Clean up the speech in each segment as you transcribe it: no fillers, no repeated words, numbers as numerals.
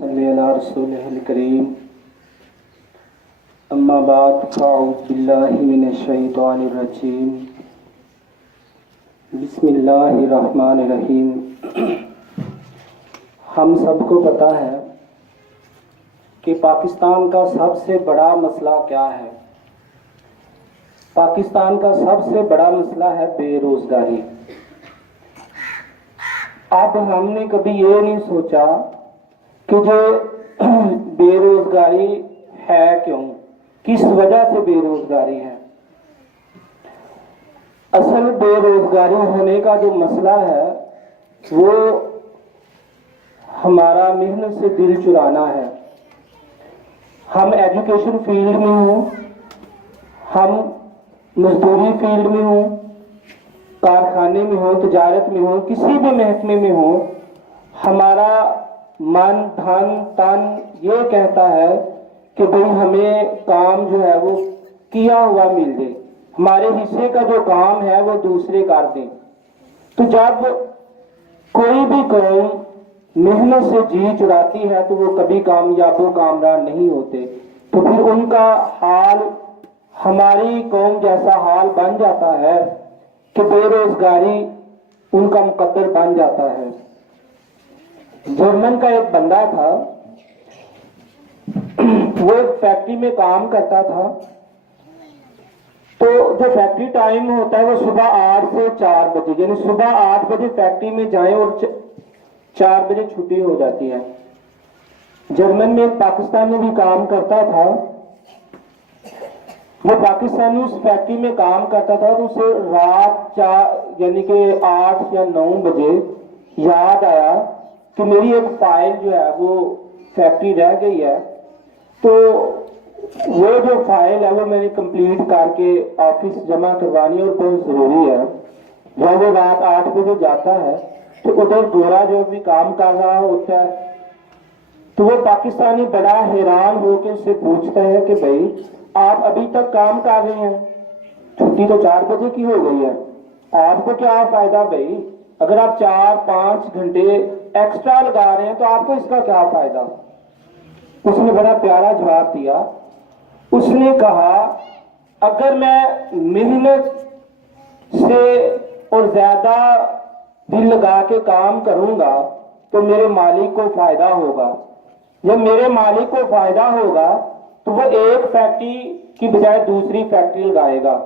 صلی علی رسول الکریم اما بعد فاعوذ باللہ من الشیطان الرجیم بسم اللہ الرحمن الرحیم۔ ہم سب کو پتہ ہے کہ پاکستان کا سب سے بڑا مسئلہ کیا ہے۔ پاکستان کا سب سے بڑا مسئلہ ہے بے روزگاری۔ اب ہم نے کبھی یہ نہیں سوچا کہ جو بے روزگاری ہے کیوں، کس وجہ سے بے روزگاری ہے۔ اصل بے روزگاری ہونے کا جو مسئلہ ہے وہ ہمارا محنت سے دل چرانا ہے۔ ہم ایجوکیشن فیلڈ میں ہوں، ہم مزدوری فیلڈ میں ہوں، کارخانے میں ہوں، تجارت میں ہوں، کسی بھی محکمے میں ہوں، ہمارا من دھن تن یہ کہتا ہے کہ بھئی ہمیں کام جو ہے وہ کیا ہوا مل جائے، ہمارے حصے کا جو کام ہے وہ دوسرے کر دیں۔ تو جب کوئی بھی قوم محنت سے جی چڑھاتی ہے تو وہ کبھی کامیاب و کامران نہیں ہوتے، تو پھر ان کا حال ہماری قوم جیسا حال بن جاتا ہے کہ بے روزگاری ان کا مقدر بن جاتا ہے۔ جرمن کا ایک بندہ تھا، وہ ایک فیکٹری میں کام کرتا تھا، تو جو فیکٹری ٹائم ہوتا ہے وہ صبح 8 سے 4 بجے، یعنی صبح 8 بجے فیکٹری میں جائیں اور 4 بجے چھٹی ہو جاتی ہے۔ جرمن میں ایک پاکستانی بھی کام کرتا تھا، وہ پاکستانی اس فیکٹری میں کام کرتا تھا، تو اسے رات یعنی کہ 8 یا 9 بجے یاد آیا کہ میری ایک فائل جو ہے وہ فیکٹری رہ گئی ہے، تو وہ جو فائل ہے وہ میں نے کمپلیٹ کر کے آفس جمع کروانی اور بہت ضروری ہے۔ جب وہ رات 8 بجے جاتا ہے تو ادھر گورا جو بھی کام کر رہا ہوتا ہے، تو وہ پاکستانی بڑا حیران ہو کے اس سے پوچھتا ہے کہ بھائی آپ ابھی تک کام کر رہے ہیں، چھٹی تو 4 بجے کی ہو گئی ہے، آپ کو کیا فائدہ بھائی؟ اگر آپ 4-5 گھنٹے ایکسٹرا لگا رہے ہیں تو آپ کو اس کا کیا فائدہ؟ اس نے بڑا پیارا جواب دیا، اس نے کہا اگر میں محنت سے اور زیادہ دل لگا کے کام کروں گا تو میرے مالک کو فائدہ ہوگا، جب میرے مالک کو فائدہ ہوگا تو وہ ایک فیکٹری کی بجائے دوسری فیکٹری لگائے گا،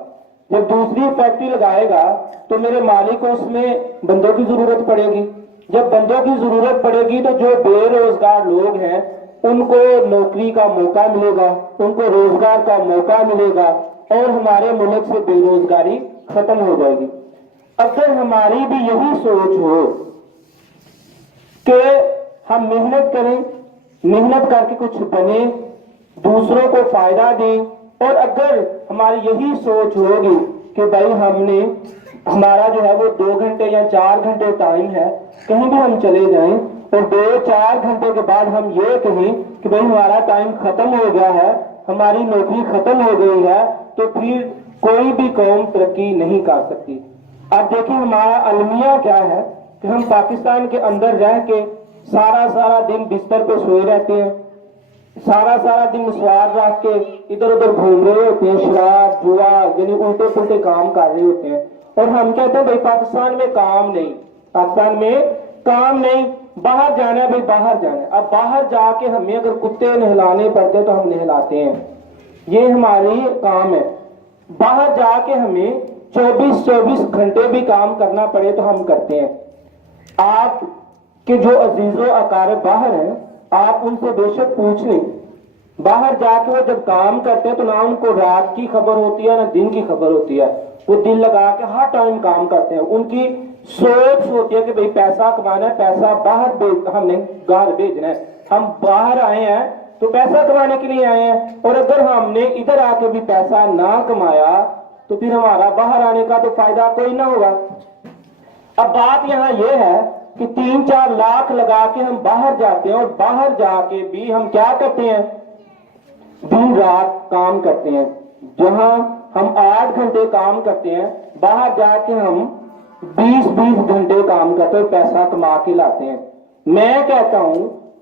جب دوسری فیکٹری لگائے گا تو میرے مالک کو اس میں بندوں کی ضرورت پڑے گی، جب بندوں کی ضرورت پڑے گی تو جو بے روزگار لوگ ہیں ان کو نوکری کا موقع ملے گا، ان کو روزگار کا موقع ملے گا اور ہمارے ملک سے بے روزگاری ختم ہو جائے گی۔ اگر ہماری بھی یہی سوچ ہو کہ ہم محنت کریں، محنت کر کے کچھ بنیں، دوسروں کو فائدہ دیں، اور اگر ہماری یہی سوچ ہوگی کہ بھائی ہم نے ہمارا جو ہے وہ 2 گھنٹے یا 4 گھنٹے ٹائم ہے، کہیں بھی ہم چلے جائیں اور 2-4 گھنٹے کے بعد ہم یہ کہیں کہ بھائی ہمارا ٹائم ختم ہو گیا ہے، ہماری نوکری ختم ہو گئی ہے، تو پھر کوئی بھی قوم ترقی نہیں کر سکتی۔ اب دیکھیں ہمارا المیہ کیا ہے کہ ہم پاکستان کے اندر رہ کے سارا دن بستر پہ سوئے رہتے ہیں، سارا دن مسوار رکھ کے ادھر ادھر گھوم رہے ہوتے ہیں، شراب جوا یعنی الٹے پلٹے کام کر رہے ہوتے ہیں، اور ہم کہتے ہیں بھائی پاکستان میں کام نہیں، پاکستان میں کام نہیں، باہر جانا ہے بھائی باہر جانا ہے۔ اب باہر جا کے ہمیں اگر کتے نہلانے پڑتے تو ہم نہلاتے ہیں، یہ ہماری کام ہے۔ باہر جا کے ہمیں 24 گھنٹے بھی کام کرنا پڑے تو ہم کرتے ہیں۔ آپ کے جو عزیز و اقارب باہر ہیں آپ ان سے بے شک پوچھ لیں، باہر جا کے وہ جب کام کرتے ہیں تو نہ ان کو رات کی خبر ہوتی ہے نہ دن کی خبر ہوتی ہے، وہ دل لگا کے ہر ٹائم کام کرتے ہیں۔ ان کی سوچ ہوتی ہے کہ بھئی پیسہ کمانا ہے، پیسہ ہم نے گھر بھیجنا ہے، ہم باہر آئے ہیں تو پیسہ کمانے کے لیے آئے ہیں، اور اگر ہم نے ادھر آ کے بھی پیسہ نہ کمایا تو پھر ہمارا باہر آنے کا تو فائدہ کوئی نہ ہوگا۔ اب بات یہاں یہ ہے کہ 3-4 لاکھ لگا کے ہم باہر جاتے ہیں، اور باہر جا کے بھی ہم کیا کرتے ہیں؟ دن رات کام کرتے ہیں۔ جہاں ہم 8 گھنٹے کام کرتے ہیں، باہر جا کے ہم 20 گھنٹے کام کرتے ہیں، پیسہ کما کے لاتے ہیں۔ میں کہتا ہوں